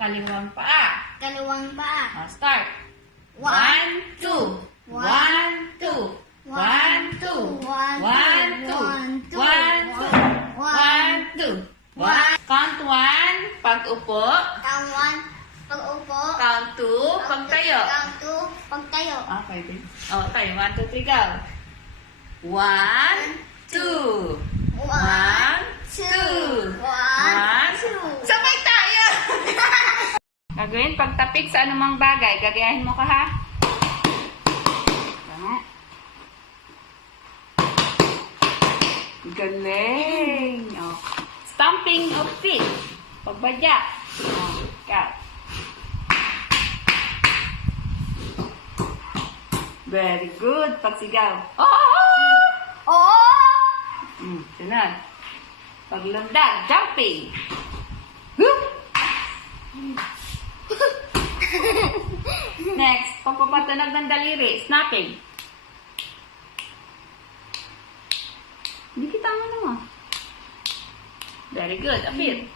kaliwang paa. Kaliwang paa. Start. 1, 2. 1, 2. 1, 2. 1, 2. 1, 2. 1, 2. Count 1, pag-upo. Count 1, pag-upo. Count 2, pagtayo. Count 2, pagtayo. Okay, babe. Tayo. 1, 2, 3, go. 1, 2. 1, 2. 1, 2. Sabay tayo! Gagawin pagtapik sa anumang bagay. Gagayahin mo ka, ha? Tama. Galing! Stamping of feet. Pagbadya. Ikaw. Very good. Pagsigaw. Oo! Sunod. Paglundag. Jumping. Whoop! Next. Pagpapatunog ng daliri. Snapping. Hindi kita mo naman. Very good. Apit.